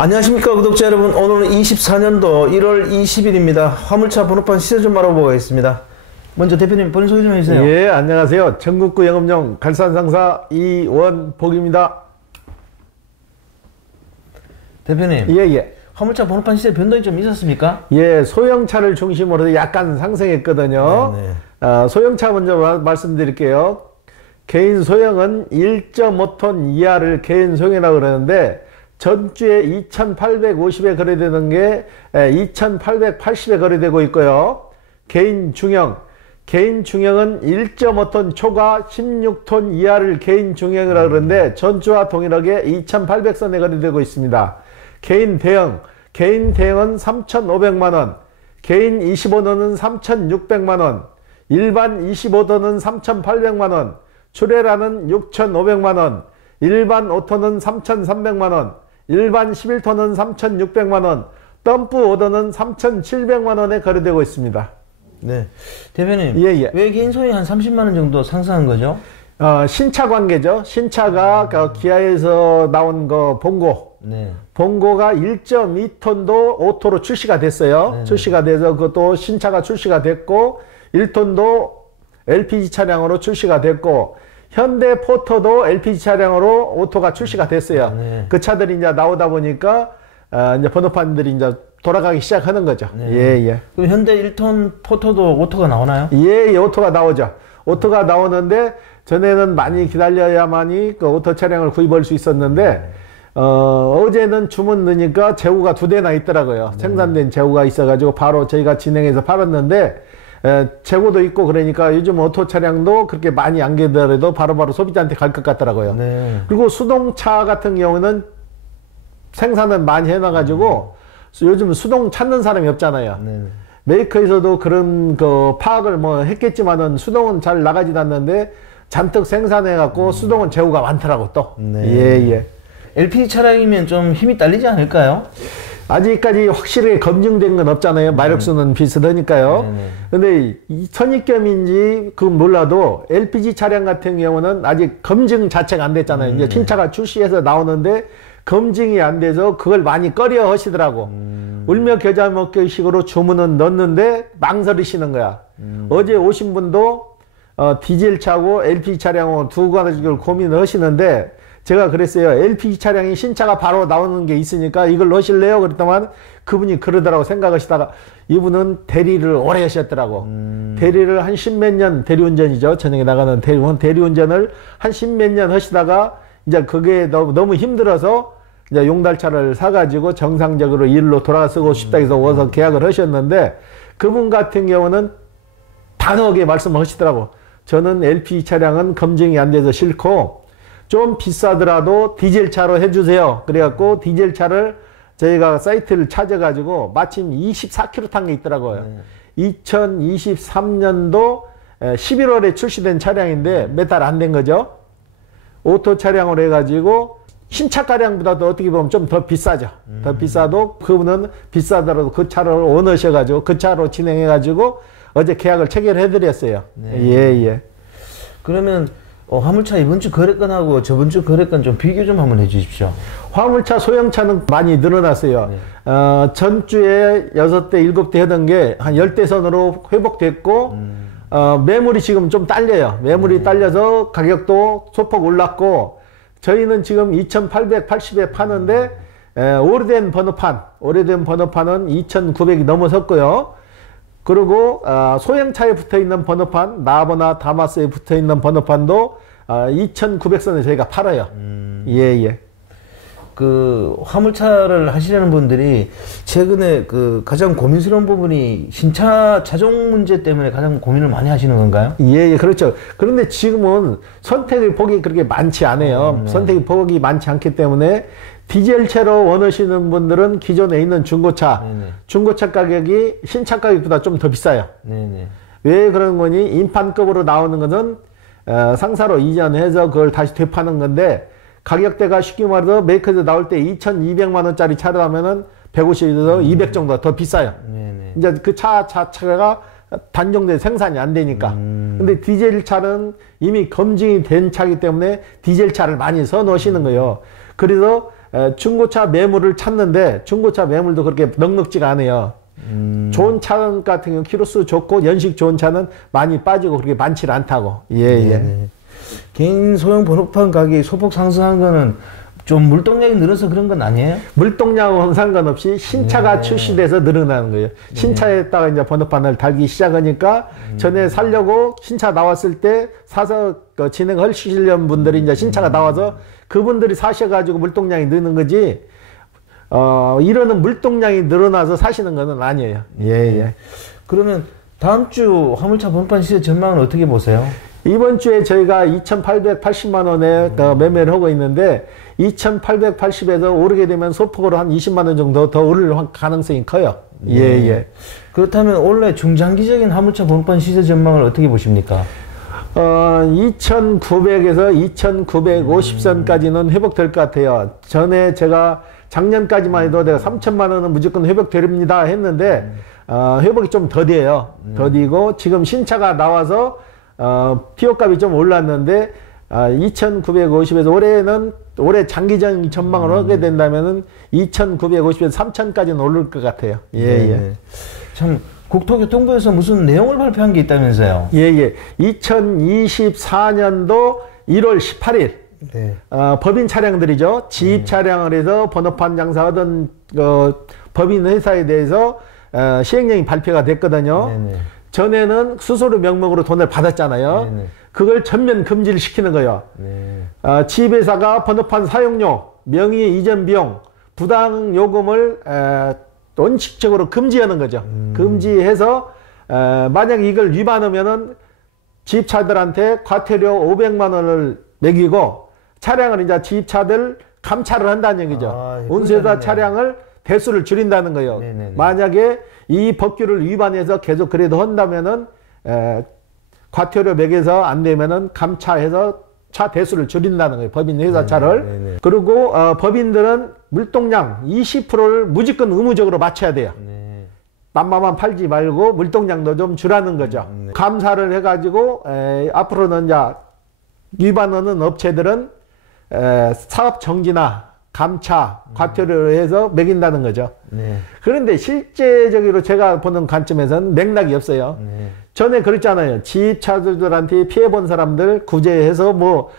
안녕하십니까 구독자 여러분, 오늘은 24년도 1월 20일입니다. 화물차 번호판 시세 좀 알아보겠습니다. 먼저 대표님 본인 소개 좀 해주세요. 예, 안녕하세요. 전국구 영업용 갈산상사 이원복입니다. 대표님, 예. 화물차 번호판 시세 변동이 좀 있었습니까? 예, 소형차를 중심으로 약간 상승했거든요. 소형차 먼저 말씀드릴게요. 개인 소형은 1.5톤 이하를 개인 소형이라고 그러는데, 전주에 2,850에 거래되는 게 2,880에 거래되고 있고요. 개인 중형은 1.5톤 초과 16톤 이하를 개인 중형이라고 그러는데, 전주와 동일하게 2,800선에 거래되고 있습니다. 개인 대형은 3,500만원, 개인 25톤은 3,600만원, 일반 25톤은 3,800만원, 출애라는 6,500만원, 일반 5톤은 3,300만원, 일반 11톤은 3,600만원, 덤프 오더는 3,700만원에 거래되고 있습니다. 네. 대표님, 예. 왜 개인 소형이 한 30만원 정도 상승한 거죠? 신차 관계죠. 신차가 기아에서 나온 거 봉고. 네. 봉고가 1.2톤도 오토로 출시가 됐어요. 네네. 출시가 돼서 그것도 신차가 출시가 됐고, 1톤도 LPG 차량으로 출시가 됐고, 현대 포터도 LPG 차량으로 오토가 출시가 됐어요. 네. 그 차들이 이제 나오다 보니까 이제 번호판들이 이제 돌아가기 시작하는 거죠. 네. 예. 그럼 현대 1톤 포터도 오토가 나오나요? 예, 오토가 나오죠. 오토가 나오는데, 전에는 많이 기다려야만이 그 오토 차량을 구입할 수 있었는데, 어제는 주문 넣으니까 재고가 2대나 있더라고요. 생산된 재고가 있어가지고 바로 저희가 진행해서 팔았는데, 재고도 있고 그러니까 요즘 오토 차량도 그렇게 많이 안 기다려도 바로바로 소비자한테 갈 것 같더라고요. 네. 그리고 수동차 같은 경우는 생산은 많이 해놔가지고 요즘 수동 찾는 사람이 없잖아요. 네. 메이커에서도 그런 그 파악을 뭐 했겠지만은 수동은 잘 나가지도 않는데 잔뜩 생산해갖고 수동은 재고가 많더라고 또. 네. 예. LPG 차량이면 좀 힘이 딸리지 않을까요? 아직까지 확실하게 검증된 건 없잖아요. 마력수는 비슷하니까요. 근데 선입견인지 그건 몰라도 LPG 차량 같은 경우는 아직 검증 자체가 안 됐잖아요. 이제 신차가 출시해서 나오는데 검증이 안 돼서 그걸 많이 꺼려 하시더라고. 울며 겨자 먹기 식으로 주문은 넣는데 망설이시는 거야. 어제 오신 분도 디젤 차고 LPG 차량하고 두 가지를 고민을 하시는데, 제가 그랬어요. LPG 차량이 신차가 바로 나오는 게 있으니까 이걸 넣으실래요? 그랬더만 그분이 그러더라고. 생각하시다가 이분은 대리를 오래 하셨더라고. 대리를 한 10몇 년, 대리운전이죠. 저녁에 나가는 대리운전을 한 10몇 년 하시다가 이제 그게 너무 힘들어서 이제 용달차를 사가지고 정상적으로 일로 돌아가고 싶다 해서 와서 계약을 하셨는데, 그분 같은 경우는 단호하게 말씀하시더라고. 저는 LPG 차량은 검증이 안 돼서 싫고 좀 비싸더라도 디젤차로 해주세요. 그래갖고 디젤차를 저희가 사이트를 찾아가지고 마침 24km 탄 게 있더라고요. 2023년도 11월에 출시된 차량인데 몇 달 안 된 거죠. 오토 차량으로 해가지고 신차가량보다도 어떻게 보면 좀 더 비싸죠. 더 비싸도 그분은 비싸더라도 그 차를 원하셔가지고 그 차로 진행해가지고 어제 계약을 체결해드렸어요. 네. 예. 그러면 화물차 이번 주 거래건하고 저번 주 거래건 좀 비교 좀 한번 해주십시오. 화물차 소형차는 많이 늘어났어요. 네. 전주에 6대, 7대 하던 게 한 10대 선으로 회복됐고, 매물이 지금 좀 딸려요. 매물이 딸려서 가격도 소폭 올랐고, 저희는 지금 2,880에 파는데, 오래된 번호판은 2,900이 넘어섰고요. 그리고 소형차에 붙어있는 번호판, 나보나 다마스에 붙어있는 번호판도 2,900선에 저희가 팔아요. 예. 그 화물차를 하시려는 분들이 최근에 그 가장 고민스러운 부분이 신차 차종 문제 때문에 가장 고민을 많이 하시는 건가요? 예, 그렇죠. 그런데 지금은 선택의 폭이 그렇게 많지 않아요. 선택의 폭이 많지 않기 때문에 디젤차로 원하시는 분들은 기존에 있는 중고차, 중고차 가격이 신차 가격보다 좀 더 비싸요. 왜 그런 거니? 인판급으로 나오는 것은 상사로 이전해서 그걸 다시 되파는 건데, 가격대가 쉽게 말해서 메이커에서 나올 때 2,200만 원짜리 차를 하면은 150에서 200 정도 더 비싸요. 이제 그 차 자체가 단종된 생산이 안 되니까. 근데 디젤 차는 이미 검증이 된 차이기 때문에 디젤 차를 많이 써 놓으시는 거예요. 그래서 중고차 매물을 찾는데 중고차 매물도 그렇게 넉넉지가 않아요. 좋은 차 같은 경우 키로수 좋고 연식 좋은 차는 많이 빠지고 그렇게 많지 않다고. 예. 개인 소형 번호판 가격이 소폭 상승한 거는 좀 물동량이 늘어서 그런 건 아니에요? 물동량은 상관없이 신차가 출시돼서 늘어나는 거예요. 신차에다가 이제 번호판을 달기 시작하니까 전에 살려고 신차 나왔을 때 사서 진행하시려는 분들이 이제 신차가 나와서 그분들이 사셔가지고 물동량이 느는 거지, 이러는 물동량이 늘어나서 사시는 거는 아니에요. 예. 그러면 다음 주 화물차 번호판 시세 전망은 어떻게 보세요? 이번 주에 저희가 2,880만 원에 매매를 하고 있는데 2,880에서 오르게 되면 소폭으로 한 20만 원 정도 더 오를 가능성이 커요. 예. 그렇다면 원래 중장기적인 화물차 번호판 시세 전망을 어떻게 보십니까? 2,900에서 2,950선까지는 회복될 것 같아요. 전에 제가 작년까지만 해도 내가 3천만 원은 무조건 회복됩니다 했는데 회복이 좀 더뎌요. 더디고 지금 신차가 나와서 티오값이 좀 올랐는데 2,950에서 올해 장기적인 전망을 하게 된다면은 2,950에서 3,000까지는 오를 것 같아요. 예. 참 국토교통부에서 무슨 내용을 발표한 게 있다면서요? 예. 2024년도 1월 18일 법인 차량들이죠. 지입 차량을 해서 번호판 장사하던 법인 회사에 대해서 시행령이 발표가 됐거든요. 전에는 수수료 명목으로 돈을 받았잖아요. 그걸 전면 금지를 시키는 거예요. 지입회사가 번호판 사용료, 명의 이전 비용, 부당 요금을 원칙적으로 금지하는 거죠. 금지해서 만약 이걸 위반하면은 지입차들한테 과태료 500만 원을 매기고 차량을 이제 지입차들 감차를 한다는 얘기죠. 운수회사 차량을 대수를 줄인다는 거예요. 만약에 이 법규를 위반해서 계속 그래도 한다면은 과태료 매겨서 안 되면은 감차해서 차 대수를 줄인다는 거예요. 법인 회사 차를. 그리고 법인들은 물동량 20%를 무조건 의무적으로 맞춰야 돼요. 맘마만 팔지 말고 물동량도 좀 주라는 거죠. 감사를 해가지고 앞으로는 이제 위반하는 업체들은 사업 정지나 감차, 과태료로 해서 매긴다는 거죠. 그런데 실제적으로 제가 보는 관점에서는 맥락이 없어요. 전에 그랬잖아요. 지입차주들한테 피해본 사람들 구제해서 뭐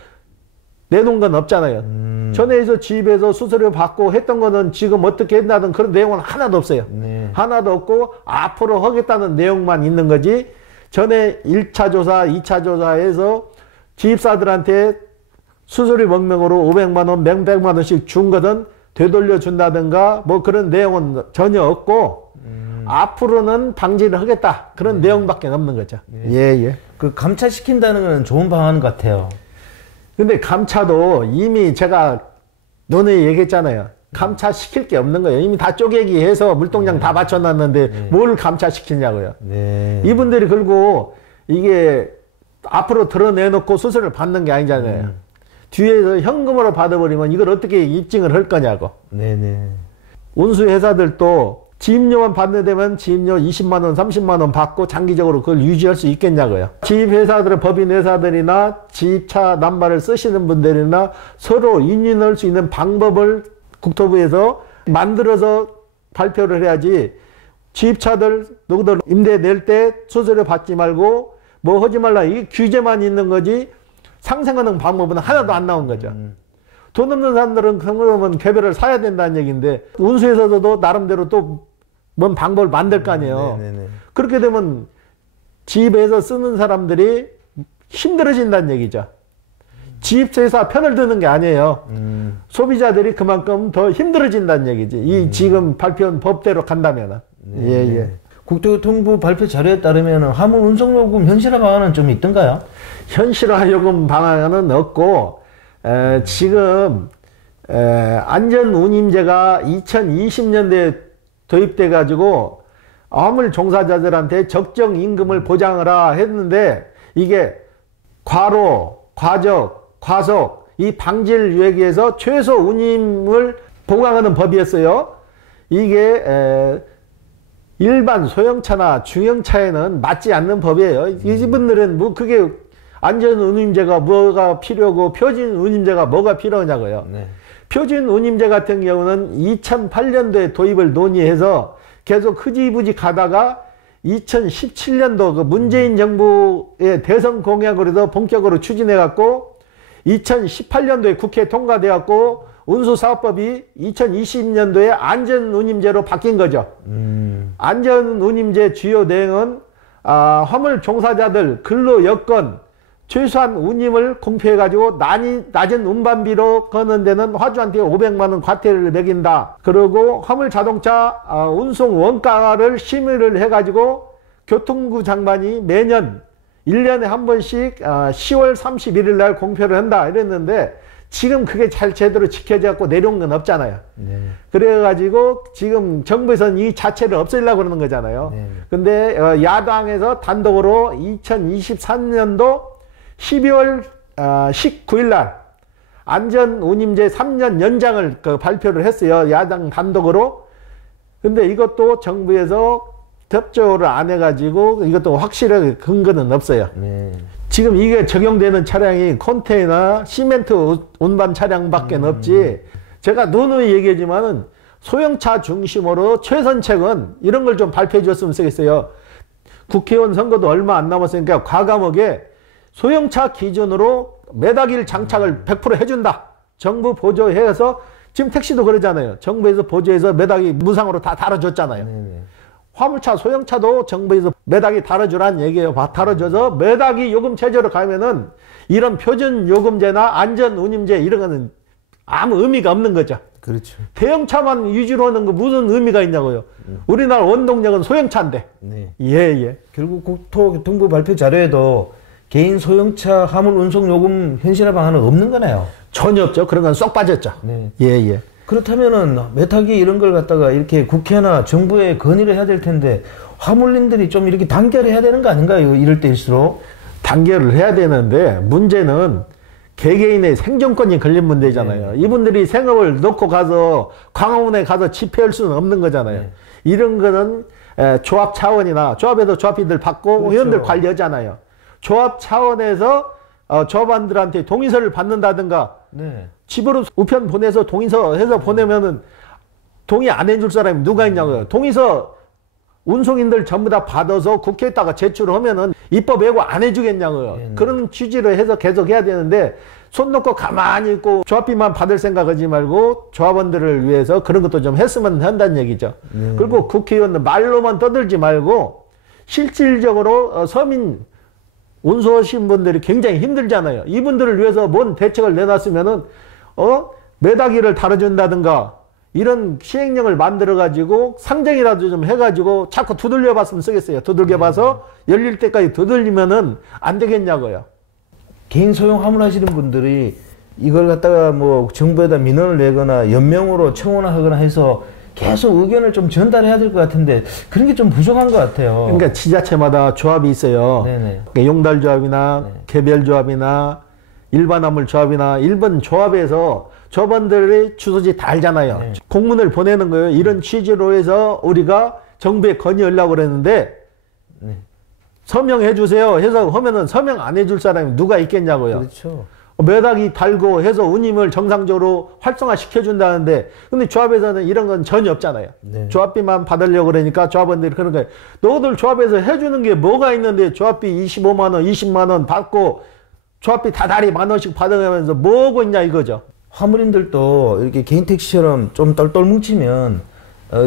내놓은 건 없잖아요. 전에서 지입해서 수수료 받고 했던 거는 지금 어떻게 했다든 그런 내용은 하나도 없어요. 하나도 없고 앞으로 하겠다는 내용만 있는 거지, 전에 1차 조사, 2차 조사에서 지입사들한테 수수료 명목으로 500만 원, 100만 원씩 준 거든 되돌려 준다든가 뭐 그런 내용은 전혀 없고 앞으로는 방지를 하겠다 그런 내용밖에 없는 거죠. 예. 그 감차시킨다는 건 좋은 방안 같아요. 근데 감차도 이미 제가 논에 얘기했잖아요. 감차시킬 게 없는 거예요. 이미 다 쪼개기 해서 물동량 다 맞춰놨는데 뭘 감차시키냐고요. 이분들이 그리고 이게 앞으로 드러내놓고 수수료를 받는 게 아니잖아요. 뒤에서 현금으로 받아버리면 이걸 어떻게 입증을 할 거냐고. 운수회사들도 지입료만 받는 데면 지입료 20만 원, 30만 원 받고 장기적으로 그걸 유지할 수 있겠냐고요. 지입회사들은 법인회사들이나 지입차 남발을 쓰시는 분들이나 서로 인연할 수 있는 방법을 국토부에서 만들어서 발표를 해야지, 지입차들 누구들 임대 낼 때 수수료 받지 말고 뭐 하지 말라 이 규제만 있는 거지 상생하는 방법은 하나도 안 나온 거죠. 돈 없는 사람들은 그러면 개별을 사야 된다는 얘기인데 운수에서도 나름대로 또 뭔 방법을 만들 거 아니에요. 그렇게 되면 지입해서 쓰는 사람들이 힘들어진다는 얘기죠. 지입회사 편을 드는 게 아니에요. 소비자들이 그만큼 더 힘들어진다는 얘기지. 이 지금 발표한 법대로 간다면. 국토교통부 발표 자료에 따르면 화물 운송요금 현실화 방안은 좀 있던가요? 현실화 요금 방안은 없고 지금 안전운임제가 2020년대에 도입돼 가지고 화물 종사자들한테 적정 임금을 보장하라 했는데 이게 과로, 과적, 과속 이 방지를 위해서 최소 운임을 보강하는 법이었어요. 이게 일반 소형차나 중형차에는 맞지 않는 법이에요. 이분들은 뭐 그게 안전운임제가 뭐가 필요하고 표준운임제가 뭐가 필요하냐고요. 표준 운임제 같은 경우는 2008년도에 도입을 논의해서 계속 흐지부지 가다가 2017년도 그 문재인 정부의 대선 공약으로도 본격으로 추진해갖고 2018년도에 국회에 통과되었고 운수사업법이 2020년도에 안전운임제로 바뀐 거죠. 안전운임제 주요 내용은 화물 종사자들 근로 여건, 최소한 운임을 공표해가지고 낮은 운반비로 거는 데는 화주한테 500만 원 과태료를 매긴다. 그리고 화물 자동차 운송 원가를 심의를 해가지고 교통부 장관이 매년 1년에 한 번씩 10월 31일 날 공표를 한다 이랬는데 지금 그게 잘 제대로 지켜져갖고 내려온 건 없잖아요. 네. 그래가지고 지금 정부에서는 이 자체를 없애려고 그러는 거잖아요. 네. 근데 야당에서 단독으로 2023년도 12월 19일 날 안전운임제 3년 연장을 발표를 했어요. 야당 단독으로. 근데 이것도 정부에서 협조를 안 해가지고 이것도 확실하게 근거는 없어요. 네. 지금 이게 적용되는 차량이 컨테이너, 시멘트 운반 차량밖에 없지. 제가 누누이 얘기하지만은 소형차 중심으로 최선책은 이런 걸 좀 발표해 줬으면 쓰겠어요. 국회의원 선거도 얼마 안 남았으니까 과감하게 소형차 기준으로 매다길 장착을 100% 해준다. 정부 보조해서 지금 택시도 그러잖아요. 정부에서 보조해서 매다기 무상으로 다 달아줬잖아요. 화물차, 소형차도 정부에서 매다기 달아주라는 얘기예요. 달아줘서 매다기 요금 체제로 가면은 이런 표준 요금제나 안전운임제 이런 거는 아무 의미가 없는 거죠. 그렇죠. 대형차만 유지로 하는 거 무슨 의미가 있냐고요. 우리나라 원동력은 소형차인데. 네. 예. 결국 국토교통부 발표 자료에도 개인 소형차 화물 운송 요금 현실화 방안은 없는 거네요. 전혀 없죠. 그런 건 쏙 빠졌죠. 네. 예. 그렇다면은 매타기 이런 걸 갖다가 이렇게 국회나 정부에 건의를 해야 될 텐데 화물님들이 좀 이렇게 단결해야 되는 거 아닌가요? 이럴 때일수록. 단결을 해야 되는데 문제는 개개인의 생존권이 걸린 문제잖아요. 네. 이분들이 생업을 놓고 가서 광화문에 가서 집회할 수는 없는 거잖아요. 네. 이런 거는 조합 차원이나 조합에서 조합비들 받고 그렇죠. 회원들 관리하잖아요. 조합 차원에서 조합원들한테 동의서를 받는다든가 네. 집으로 우편 보내서 동의서 해서 보내면은 동의 안 해줄 사람이 누가 있냐고요. 동의서 운송인들 전부 다 받아서 국회에다가 제출하면은 입법 예고 안 해주겠냐고요. 그런 취지로 해서 계속 해야 되는데 손 놓고 가만히 있고 조합비만 받을 생각하지 말고 조합원들을 위해서 그런 것도 좀 했으면 한다는 얘기죠. 그리고 국회의원들 말로만 떠들지 말고 실질적으로 서민 운수하신 분들이 굉장히 힘들잖아요. 이분들을 위해서 뭔 대책을 내놨으면은 매다기를 달아준다든가 이런 시행령을 만들어 가지고 상정이라도 좀 해가지고 자꾸 두들려 봤으면 쓰겠어요. 두들겨 봐서 열릴 때까지 두들리면은 안 되겠냐고요. 개인 소형 화물 하시는 분들이 이걸 갖다가 뭐 정부에다 민원을 내거나 연명으로 청원하거나 해서 계속 의견을 좀 전달해야 될 것 같은데 그런 게 좀 부족한 것 같아요. 그러니까 지자체마다 조합이 있어요. 그러니까 용달조합이나 네. 개별조합이나 일반 화물 조합이나 일본 조합에서 조합원들의 주소지 다 알잖아요. 네. 공문을 보내는 거예요. 이런 취지로 해서 우리가 정부에 건의하려고 그랬는데 네. 서명해 주세요 해서 하면은 서명 안 해줄 사람이 누가 있겠냐고요. 그렇죠. 매다기 달고 해서 운임을 정상적으로 활성화 시켜준다는데 근데 조합에서는 이런 건 전혀 없잖아요. 네. 조합비만 받으려고 그러니까 조합원들이 그런 거예요. 너희들 조합에서 해주는 게 뭐가 있는데 조합비 25만 원, 20만 원 받고 조합비 다달이 만 원씩 받아가면서 뭐하고 있냐 이거죠. 화물인들도 이렇게 개인 택시처럼 좀 똘똘 뭉치면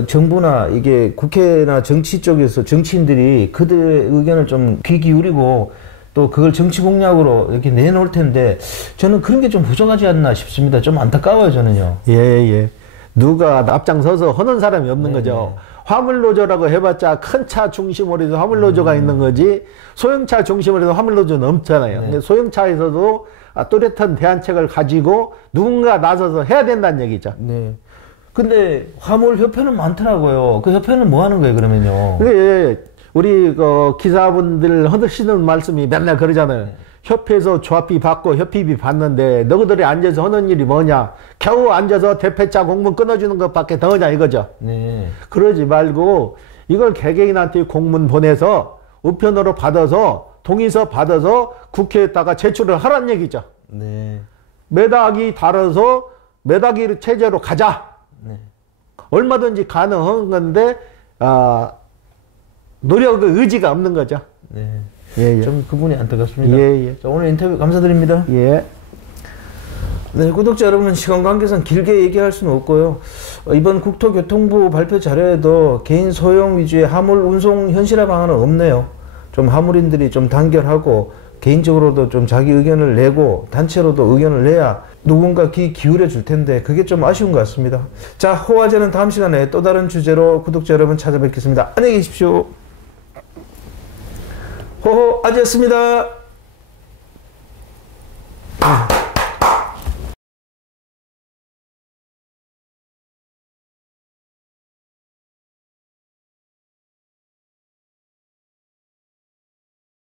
정부나 이게 국회나 정치 쪽에서 정치인들이 그들의 의견을 좀 귀 기울이고 또 그걸 정치 공약으로 이렇게 내놓을 텐데 저는 그런 게 좀 부족하지 않나 싶습니다. 좀 안타까워요 저는요. 예. 누가 앞장서서 하는 사람이 없는 거죠. 화물노조라고 해봤자 큰 차 중심으로 해서 화물노조가 있는 거지 소형차 중심으로 해서 화물노조는 없잖아요. 근데 소형차에서도 뚜렷한 대안책을 가지고 누군가 나서서 해야 된다는 얘기죠. 네. 근데 화물협회는 많더라고요. 그 협회는 뭐 하는 거예요 그러면요? 우리 기사분들 하시는 말씀이 맨날 그러잖아요. 협회에서 조합비 받고 협의비 받는데 너희들이 앉아서 하는 일이 뭐냐. 겨우 앉아서 대표자 공문 끊어주는 것밖에 더 하냐 이거죠. 네. 그러지 말고 이걸 개개인한테 공문 보내서 우편으로 받아서 동의서 받아서 국회에다가 제출을 하란 얘기죠. 네. 매다기 달아서 메다기 체제로 가자. 네. 얼마든지 가능한 건데 노력의 의지가 없는 거죠. 네. 예, 예. 좀 그분이 안타깝습니다. 예, 예. 자, 오늘 인터뷰 감사드립니다. 예. 네, 구독자 여러분, 시간 관계상 길게 얘기할 수는 없고요. 이번 국토교통부 발표 자료에도 개인 소형 위주의 화물 운송 현실화 방안은 없네요. 좀 화물인들이 좀 단결하고 개인적으로도 좀 자기 의견을 내고 단체로도 의견을 내야 누군가 귀 기울여 줄 텐데 그게 좀 아쉬운 것 같습니다. 자, 호화제는 다음 시간에 또 다른 주제로 구독자 여러분 찾아뵙겠습니다. 안녕히 계십시오. 호호 아지였습니다.